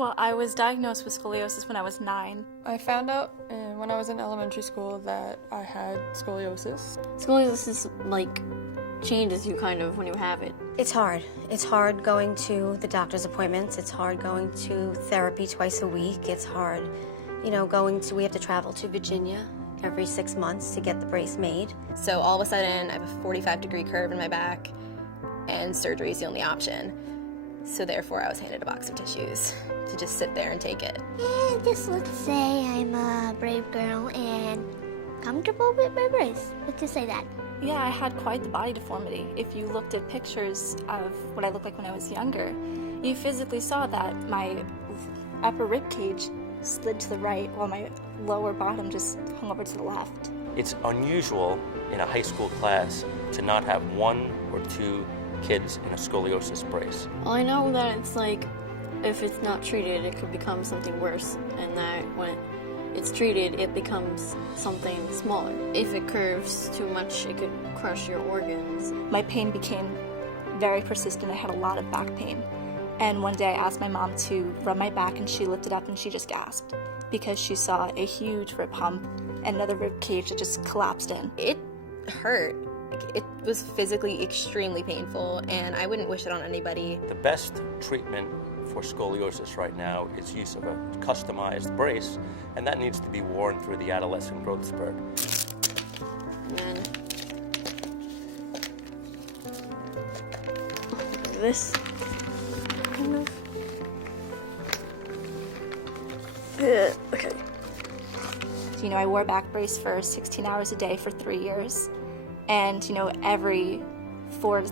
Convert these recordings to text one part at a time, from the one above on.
Well, I was diagnosed with scoliosis when I was 9. I found out when I was in elementary school that I had scoliosis. Scoliosis, changes you kind of when you have it. It's hard. It's hard going to the doctor's appointments. It's hard going to therapy twice a week. It's hard, we have to travel to Virginia every 6 months to get the brace made. So all of a sudden, I have a 45-degree curve in my back, and surgery is the only option. So therefore, I was handed a box of tissues to just sit there and take it. And just let's say I'm a brave girl and comfortable with my brace. Let's just say that. Yeah, I had quite the body deformity. If you looked at pictures of what I looked like when I was younger, you physically saw that my upper rib cage slid to the right while my lower bottom just hung over to the left. It's unusual in a high school class to not have 1 or 2 kids in a scoliosis brace. Well, I know that it's if it's not treated, it could become something worse, and that when it's treated, it becomes something smaller. If it curves too much, it could crush your organs. My pain became very persistent. I had a lot of back pain. And one day I asked my mom to rub my back, and she lifted up and she just gasped because she saw a huge rib hump and another rib cage that just collapsed in. It hurt. It was physically extremely painful, and I wouldn't wish it on anybody. The best treatment for scoliosis right now is use of a customized brace, and that needs to be worn through the adolescent growth spurt. And this kind of. Yeah, okay. So, I wore a back brace for 16 hours a day for 3 years. And, every 3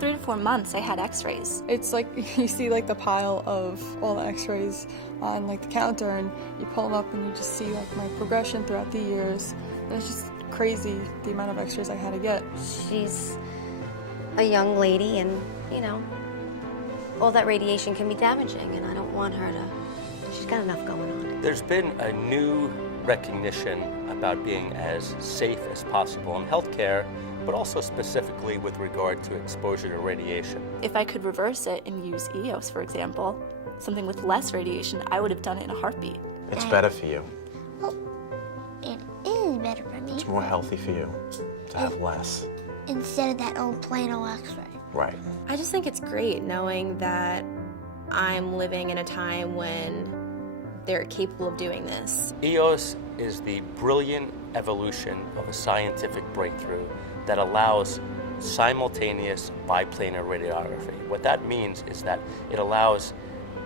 to 4 months I had x-rays. It's like you see the pile of all the x-rays on the counter, and you pull them up and you just see my progression throughout the years. And it's just crazy the amount of x-rays I had to get. She's a young lady, and, all that radiation can be damaging, and I don't want her to. She's got enough going on. There's been a new recognition about being as safe as possible in healthcare, but also specifically with regard to exposure to radiation. If I could reverse it and use EOS, for example, something with less radiation, I would have done it in a heartbeat. It's better for you. Well, it is better for me. It's more healthy for you to have less. Instead of that old plain old x-ray. Right. I just think it's great knowing that I'm living in a time when they're capable of doing this. EOS is the brilliant evolution of a scientific breakthrough that allows simultaneous biplanar radiography. What that means is that it allows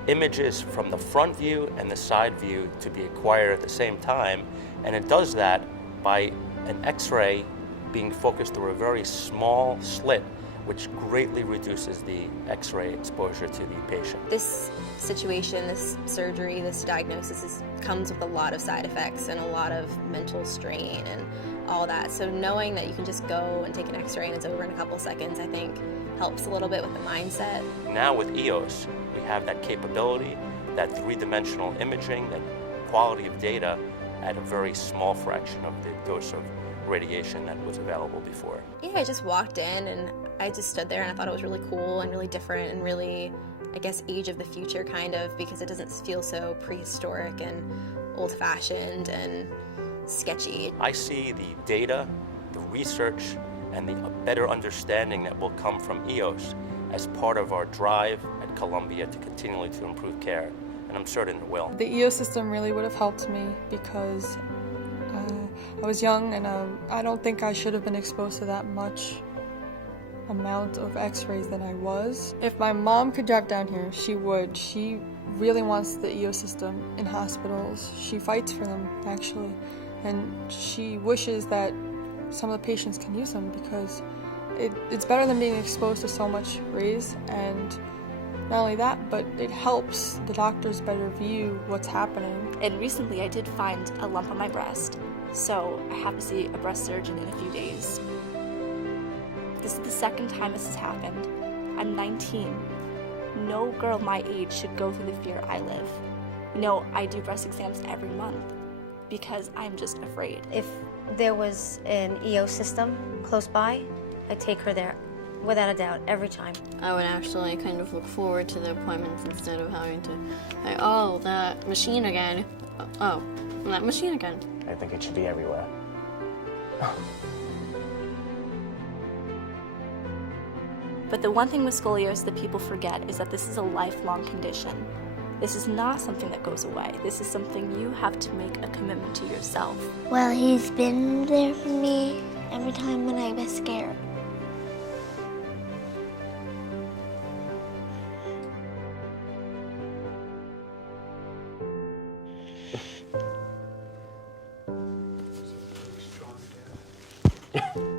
images from the front view and the side view to be acquired at the same time, and it does that by an X-ray being focused through a very small slit, which greatly reduces the X-ray exposure to the patient. This situation, this surgery, this diagnosis comes with a lot of side effects and a lot of mental strain and all that. So knowing that you can just go and take an X-ray and it's over in a couple seconds, I think helps a little bit with the mindset. Now with EOS, we have that capability, that three-dimensional imaging, that quality of data at a very small fraction of the dose of radiation that was available before. Yeah, I just walked in and I just stood there and I thought it was really cool and really different and really, I guess, age of the future kind of, because it doesn't feel so prehistoric and old-fashioned and sketchy. I see the data, the research, and the better understanding that will come from EOS as part of our drive at Columbia to continually to improve care, and I'm certain it will. The EOS system really would have helped me because I was young, and I don't think I should have been exposed to that much amount of x-rays than I was. If my mom could drive down here, she would. She really wants the EOS system in hospitals. She fights for them, actually. And she wishes that some of the patients can use them because it's better than being exposed to so much rays. And not only that, but it helps the doctors better view what's happening. And recently I did find a lump on my breast, so I have to see a breast surgeon in a few days. This is the second time this has happened. I'm 19. No girl my age should go through the fear I live. I do breast exams every month because I'm just afraid. If there was an EOS system close by, I'd take her there Without a doubt, every time. I would actually kind of look forward to the appointments instead of having to say, oh, that machine again. Oh, that machine again. I think it should be everywhere. But the one thing with scoliosis that people forget is that this is a lifelong condition. This is not something that goes away. This is something you have to make a commitment to yourself. Well, he's been there for me every time when I was scared. Yeah.